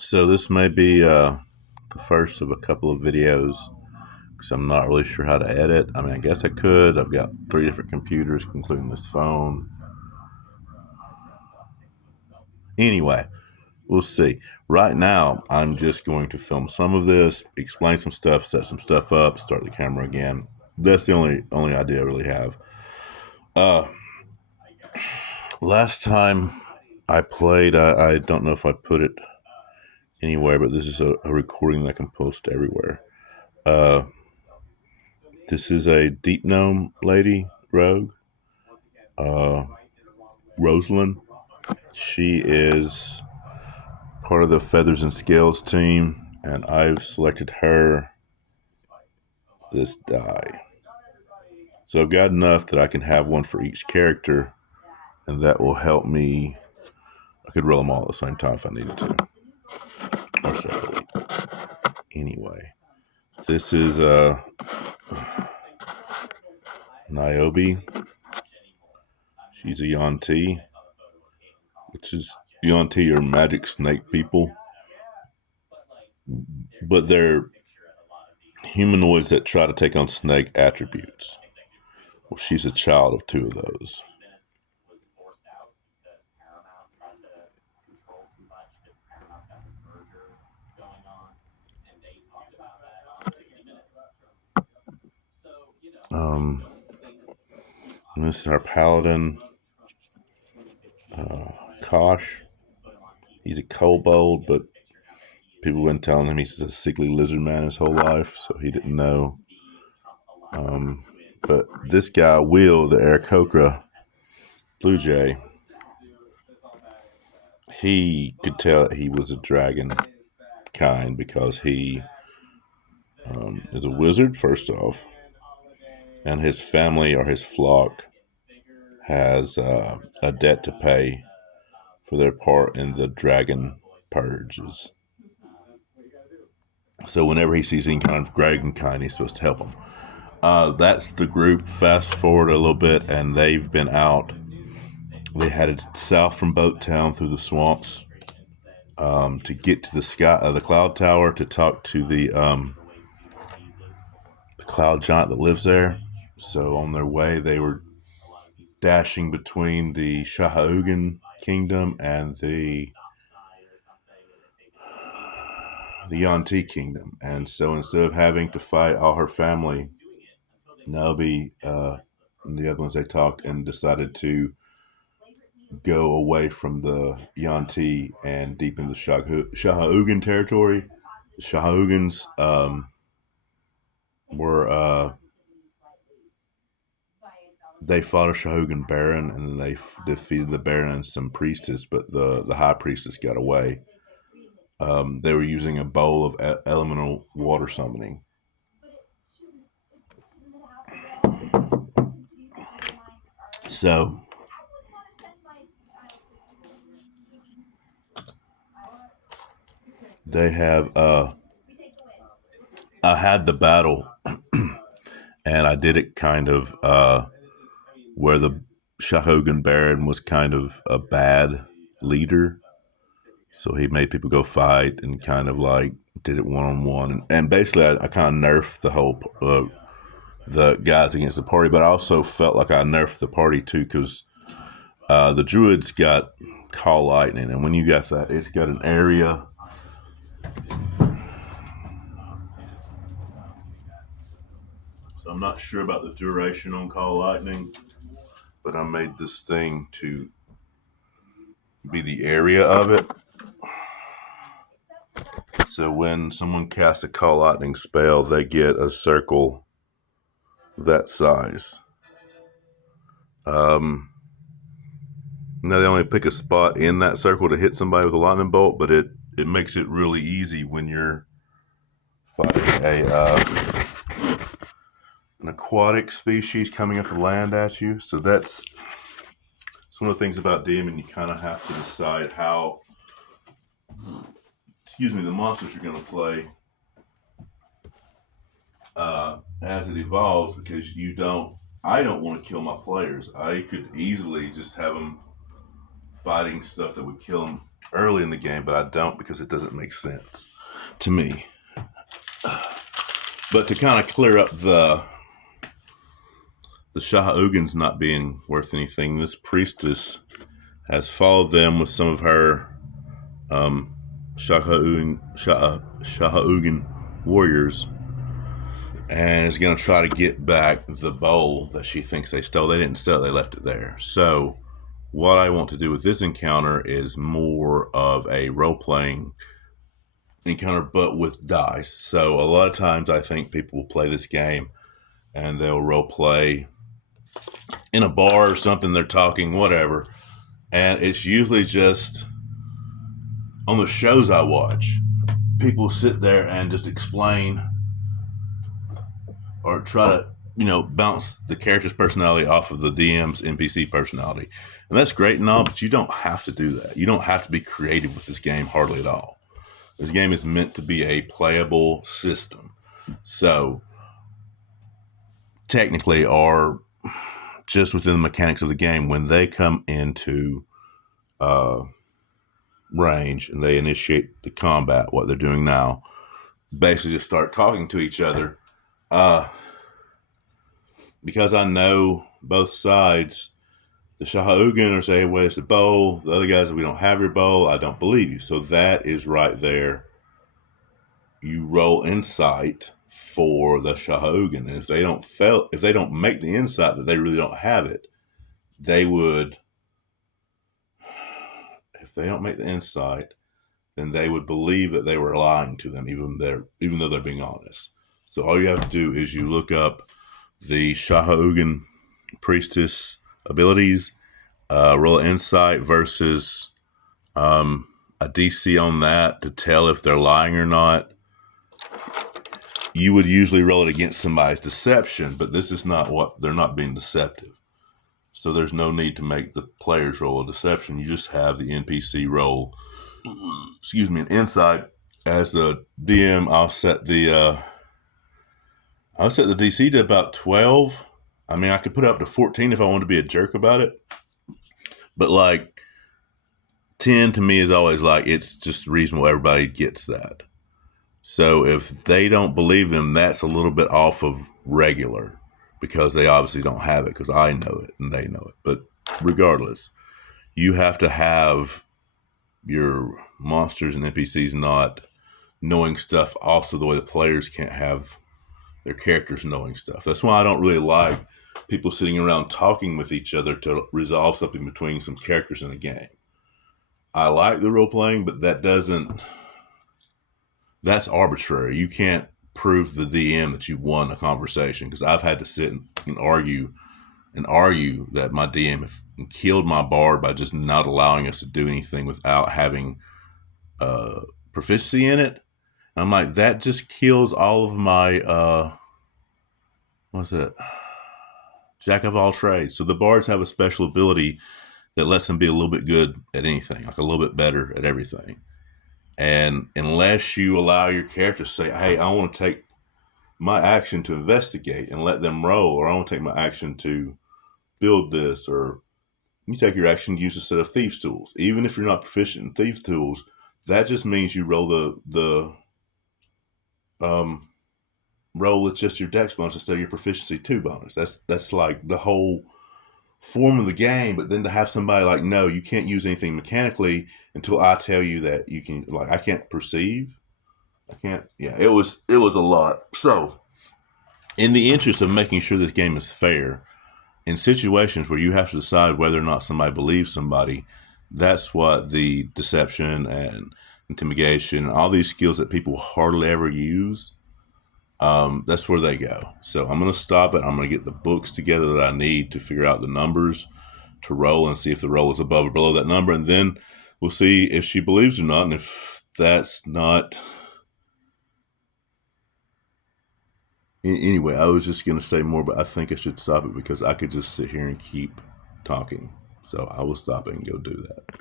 So this may be the first of a couple of videos because I'm not really sure how to edit. I mean, I guess I could. I've got three different computers, including this phone. Anyway, we'll see. Right now, I'm just going to film some of this, explain some stuff, set some stuff up, start the camera again. That's the only idea I really have. Uh, Last time I played, I don't know if I put it anywhere, but this is a recording that I can post everywhere. Uh, This is a Deep Gnome lady rogue, uh, Rosalind. She is part of the Feathers and Scales team, and I've selected her this die. So I've got enough that I can have one for each character, and that will help me. I could roll them all at the same time if I needed to, or separately. Anyway, this is Niobe. She's a Yuan-ti, which is Yuan-ti are magic snake people, but they're humanoids that try to take on snake attributes. Well, she's a child of two of those. And this is our paladin, Kosh. He's a kobold, but people have been telling him he's a sickly lizard man his whole life, so he didn't know. But this guy, Will, the Aarakocra Blue Jay, he could tell he was a dragon kind because he is a wizard, first off, and his family or his flock has a debt to pay for their part in the dragon purges. So whenever he sees any kind of dragon kind, he's supposed to help him. That's the group. Fast forward a little bit, and they've been out. They headed south from Boat Town through the swamps to get to the Cloud Tower to talk to the cloud giant that lives there. So on their way, they were dashing between the Shahaugan kingdom and the Yuan-ti kingdom. And so instead of having to fight all her family, Niobe and the other ones, they talked and decided to go away from the Yuan-ti and deep into Shahaugan territory. The Shahaugans were they fought a Shahaugan baron, and then they defeated the baron and some priestess, but the high priestess got away. They were using a bowl of elemental water summoning. So they have I had the battle and I did it kind of where the Shahaugan Baron was kind of a bad leader. So he made people go fight and kind of like did it one on one. And basically, I kind of nerfed the whole the guys against the party, but I also felt like I nerfed the party too because the druids got call lightning, and when you got that, it's got an area. So I'm not sure about the duration on call lightning, but I made this thing to be the area of it. So when someone casts a call lightning spell, they get a circle that size. Now they only pick a spot in that circle to hit somebody with a lightning bolt, but it makes it really easy when you're fighting an aquatic species coming up the land at you. So that's one of the things about DMing. You kind of have to decide how, the monsters you're going to play as it evolves, because I don't want to kill my players. I could easily just have them fighting stuff that would kill them early in the game, but I don't because it doesn't make sense to me. But to kind of clear up the Shahaugens not being worth anything, this priestess has followed them with some of her Shahaugen warriors, and is going to try to get back the bowl that she thinks they stole. They didn't steal it, they left it there. So what I want to do with this encounter is more of a role-playing encounter, but with dice. So a lot of times I think people will play this game and they'll role-play in a bar or something, they're talking, whatever. And it's usually just on the shows I watch, people sit there and just explain or try to, bounce the character's personality off of the DM's NPC personality. And that's great and all, but you don't have to do that. You don't have to be creative with this game hardly at all. This game is meant to be a playable system. So technically, or just within the mechanics of the game, when they come into range and they initiate the combat, what they're doing now, basically just start talking to each other. Because I know both sides, the Shahaugen are saying, where's the bowl? The other guys, we don't have your bowl. I don't believe you. So that is right there. You roll insight for the Shahaugen. And if they don't make the insight that they really don't have it, they would, if they don't make the insight, then they would believe that they were lying to them, even though they're being honest. So all you have to do is you look up the Shahaugen priestess abilities, roll insight versus a DC on that to tell if they're lying or not. You would usually roll it against somebody's deception, but this is not they're not being deceptive. So there's no need to make the players roll a deception. You just have the NPC roll, an insight. As the DM, I'll set the DC to about 12. I mean, I could put it up to 14 if I wanted to be a jerk about it. But like 10 to me is always like, it's just reasonable. Everybody gets that. So if they don't believe them, that's a little bit off of regular because they obviously don't have it because I know it and they know it. But regardless, you have to have your monsters and NPCs not knowing stuff also the way the players can't have their characters knowing stuff. That's why I don't really like people sitting around talking with each other to resolve something between some characters in a game. I like the role playing, but that's arbitrary. You can't prove the DM that you won a conversation because I've had to sit and argue that my DM killed my bard by just not allowing us to do anything without having proficiency in it. And I'm like, that just kills all of my what's it? Jack of all trades. So the bards have a special ability that lets them be a little bit good at anything, like a little bit better at everything. And unless you allow your character to say, hey, I want to take my action to investigate and let them roll, or I want to take my action to build this, or you take your action to use a set of thieves tools. Even if you're not proficient in thieves tools, that just means you roll the roll with just your dex bonus instead of your proficiency 2 bonus. That's like the whole form of the game. But then to have somebody like, no, you can't use anything mechanically until I tell you that you can. Like, I can't perceive. I can't. Yeah, it was a lot. So, in the interest of making sure this game is fair, in situations where you have to decide whether or not somebody believes somebody, that's what the deception and intimidation, all these skills that people hardly ever use, that's where they go. So I'm going to stop it. I'm going to get the books together that I need to figure out the numbers to roll and see if the roll is above or below that number. And then we'll see if she believes or not. And if that's not... Anyway, I was just going to say more, but I think I should stop it because I could just sit here and keep talking. So I will stop it and go do that.